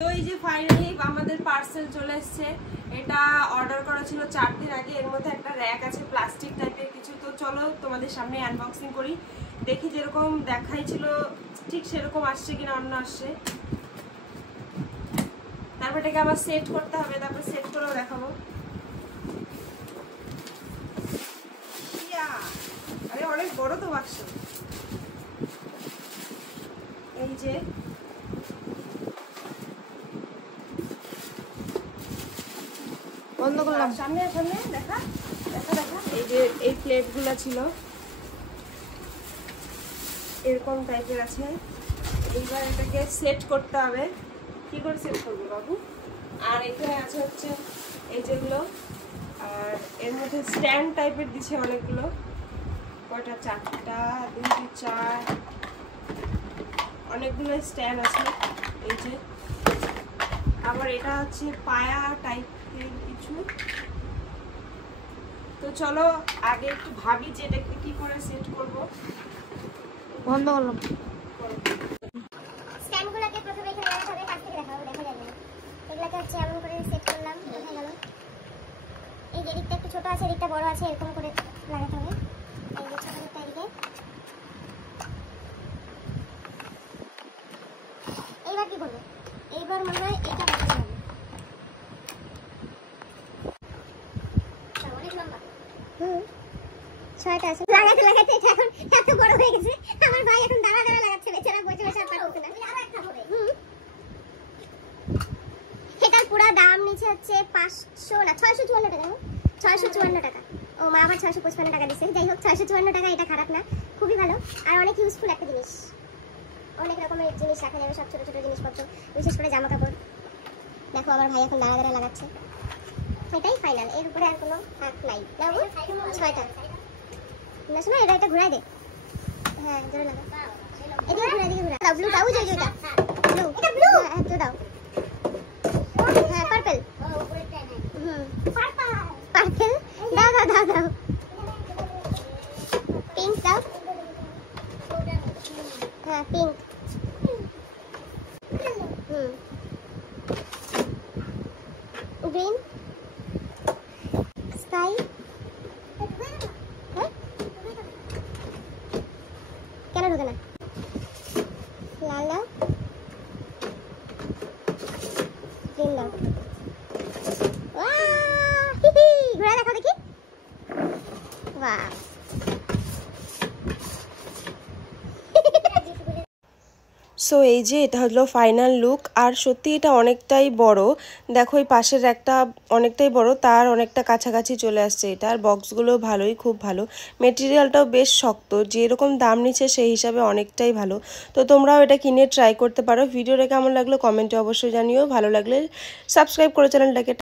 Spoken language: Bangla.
তো এই যে ফাইনালি আমাদের পার্সেল চলে এসেছে। এটা অর্ডার করা ছিল 4 দিন আগে। এর মধ্যে একটা র‍্যাক আছে প্লাস্টিক টাইপের কিছু। তো চলো তোমাদের সামনে আনবক্সিং করি, দেখি যেরকম দেখাইছিল ঠিক সেরকম আসছে কিনা অন্য আসছে। তারপর এটাকে আবার সেট করতে হবে, তারপর সেট করেও দেখাবো। আরে অনেক বড় তো বাক্স। এই যে বন্ধ করলাম, সামনে সামনে দেখা দেখা দেখা। এই যে এই প্লেটগুলো ছিল এরকম টাইপের আছে। এইবার এটাকে সেট করতে হবে। কি করে সেট করবো বাবু? আর এখানে আছে হচ্ছে এই যেগুলো, আর এর মধ্যে স্ট্যান্ড টাইপের দিচ্ছে অনেকগুলো। কয়টা? 4টা 2 4 অনেকগুলো স্ট্যান্ড আছে। এই যে আবার এটা হচ্ছে পায়া টাইপের কিছু। তো চলো আগে একটু ভাবি যে এটাকে কি করে সেট করব। বন্ধ করলাম। স্ট্যান্ডগুলোকে প্রথমে এখানে লাগাতে হবে, কাছ থেকে দেখাবো, দেখা যাবে না। এগুলোকে হচ্ছে এমন করে সেট করলাম। কোথায় গেল? এই যে দিকটা একটু ছোট আছে, দিকটা বড় আছে, এরকম করে লাগাতে হবে। এই যে ছোট দিকটা এদিকে। এইবার কি করবো? এইবার মনে হয় এটা বসাতে হবে। অনেক লম্বা। 6টা আছে। লাগাতে লাগাতে এটা এখন এত বড় হয়ে গেছে। আমার ভাই এখন দাঁড়া দাঁড়া লাগাচ্ছে, বেচারা বসে বসে আর পারছে না। আরো একটা হবে। এটার পুরো দাম নিচে হচ্ছে 500 না 654 টাকা। 654 টাকা। ও মা আবার 655 টাকা দিছে। যাই হোক 654 টাকা, এটা খারাপ না, খুবই ভালো আর অনেক ইউজফুল একটা জিনিস। অনেক রকমের জিনিস রাখা যাবে, সব ছোট ছোট জিনিসপত্র, বিশেষ করে জামা কাপড়। দেখো আমার ভাই এখন দাঁড়া দাঁড়া লাগাচ্ছে। এটাই ফাইনাল, এর উপরে আর কোনো হাত নাই। নাও 6টা না, শোনো এটা একটা ঘুরাই দে। হ্যাঁ জোরে লাগা। এদিকে ঘুরা, এদিকে ঘুরা। দাও ব্লু, দাও ওই যে ওইটা ব্লু। এটা ব্লু? হ্যাঁ তো দাও। হ্যাঁ পার্পল। পার্পল পার্পল দাও দাও দাও দাও। পিঙ্ক দাও। হ্যাঁ পিঙ্ক। Green, sky. কেন ঢোকে না? লাল দাও, গ্রিন দাও। ঘুরে দেখো দেখি। বাহ সো এই যে এটা হলো ফাইনাল লুক। আর সত্যি এটা অনেকটাই বড়। দেখো এই পাশের একটা অনেকটাই বড়, তার অনেকটা কাছাকাছি চলে আসছে এটা। আর বক্সগুলো ভালোই, খুব ভালো। মেটেরিয়ালটাও বেশ শক্ত, যেরকম দাম নিচ্ছে সেই হিসাবে অনেকটাই ভালো। তো তোমরাও এটা কিনে ট্রাই করতে পারো। ভিডিওটা কেমন লাগলো কমেন্টে অবশ্যই জানিও। ভালো লাগলে সাবস্ক্রাইব করে চ্যানেলটাকে।